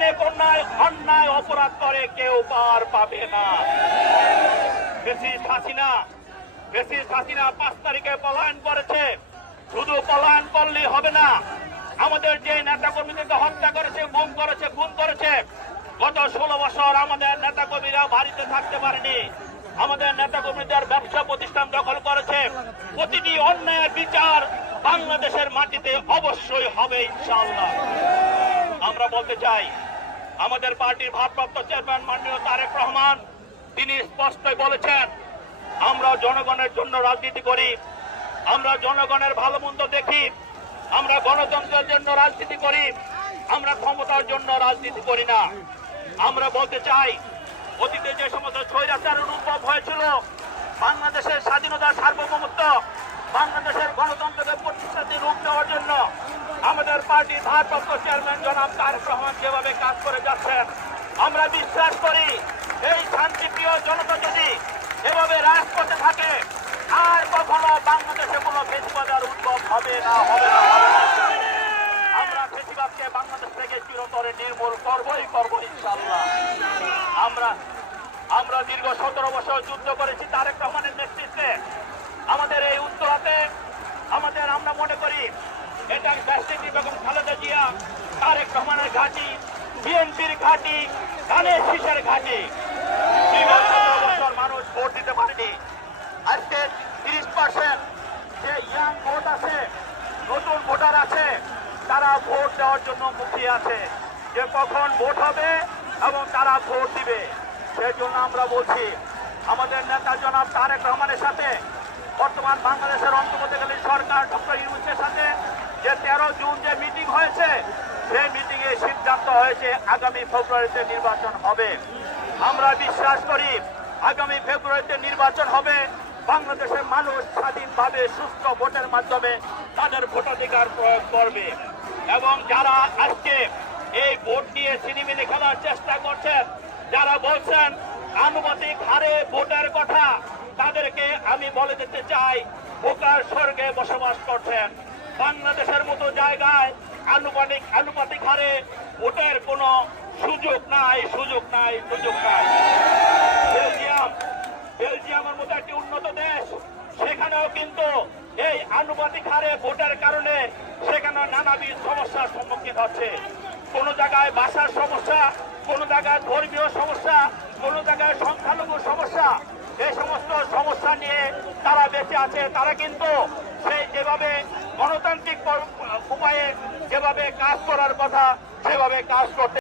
যেখানে কন্যায় অন্যায় অপরাধ করে কেউ পার পাবে না। ফ্যাসিস্ট হাসিনা 5 তারিখে পলায়ন করেছে। শুধু পলায়ন করলেই হবে না, আমাদের যে নেতা কর্মীদেরকে হত্যা করেছে, গুম করেছে, খুন করেছে, গত 16 বছর আমাদের নেতা কর্মীরা বাড়িতে থাকতে পারেনি। আমাদের নেতা কর্মীদের ব্যবসা প্রতিষ্ঠান দখল করেছে। প্রতিটি অন্যায়ের বিচার বাংলাদেশের মাটিতে অবশ্যই হবে ইনশাআল্লাহ। আমরা বলতে চাই, আমাদের পার্টির ভারপ্রাপ্ত চেয়ারম্যান মাননীয় তারেক রহমান তিনি স্পষ্টই বলেছেন, আমরা জনগণের জন্য রাজনীতি করি, আমরা জনগণের ভালো মন্দ দেখি, আমরা গণতন্ত্রের জন্য রাজনীতি করি, আমরা ক্ষমতার জন্য রাজনীতি করি না। আমরা বলতে চাই, অতীতে যে সমস্ত স্বৈরাচারের উদ্ভব হয়েছিল, বাংলাদেশের স্বাধীনতা সার্বভৌমত্ব, বাংলাদেশের গণতন্ত্রকে প্রতিষ্ঠাতে রূপ দেওয়ার জন্য আমাদের পার্টির ভারপ্রাপ্ত চেয়ারম্যান জনাব তারেক রহমান যেভাবে কাজ করে যাচ্ছেন, আমরা বিশ্বাস করি এই শান্তিপ্রিয় জনতা যদি এভাবে রাজপথে থাকে, আর কখনো বাংলাদেশে কোনো ফেসিবাদের উদ্ভব হবে না। আমরা ফেসিবাদকে বাংলাদেশ থেকে চিরতরে নির্মূল করবই ইনশাআল্লাহ। আমরা দীর্ঘ 17 বছর যুদ্ধ করেছি তারেক রহমানের নেতৃত্বে। আমাদের এই উত্তরাতে আমরা মনে করি এটা দেশনেত্রী বেগম খালেদা জিয়া, তারেক রহমানের ঘাঁটি, বিএনপির ঘাঁটি, ধানের শীষের ঘাঁটি। 17 বছর মানুষ ভোট দিতে পারেনি। আজকে 30% যে ইয়াং ভোট আছে, নতুন ভোটার আছে, তারা ভোট দেওয়ার জন্য মুখিয়ে আছে যে কখন ভোট হবে এবং তারা ভোট দিবে। সেই জন্য আমরা বলছি, আমাদের নেতা জনাব তারেক রহমানের সাথে বর্তমান বাংলাদেশের অন্তর্বর্তীকালীন সরকার ডক্টর ইউনূসের সাথে যে 13 জুন যে মিটিং হয়েছে, সেই মিটিং এ সিদ্ধান্ত হয়েছে আগামী ফেব্রুয়ারিতে নির্বাচন হবে। আমরা বিশ্বাস করি আগামী ফেব্রুয়ারিতে নির্বাচন হবে। বাংলাদেশের মানুষ স্বাধীনভাবে সুস্থ ভোটের মাধ্যমে তাদের ভোটাধিকার প্রয়োগ করবে। এবং যারা আজকে এই ভোট নিয়ে ছিনিমিনি খেলার চেষ্টা করছেন, যারা বলছেন আনুপাতিক হারে ভোটের কথা, তাদেরকে আমি বলে দিতে চাই, বোকার স্বর্গে বসবাস করছেন। বাংলাদেশের মতো জায়গায় আনুপাতিক হারে ভোটের কোনো সুযোগ নাই। বেলজিয়ামের মতো একটি উন্নত দেশ, সেখানেও কিন্তু এই আনুপাতিক হারে ভোটের কারণে সেখানে নানাবিধ সমস্যার সম্মুখীন হচ্ছে। কোন জায়গায় ভাষার সমস্যা, কোন জায়গায় ধর্মীয় সমস্যা, কোন জায়গায় সংখ্যালঘু সমস্যা। এই সমস্ত সমস্যা নিয়ে তারা বেঁচে আছে। তারা কিন্তু সেই যেভাবে গণতান্ত্রিক উপায়ে যেভাবে কাজ করার কথা সেভাবে কাজ করতে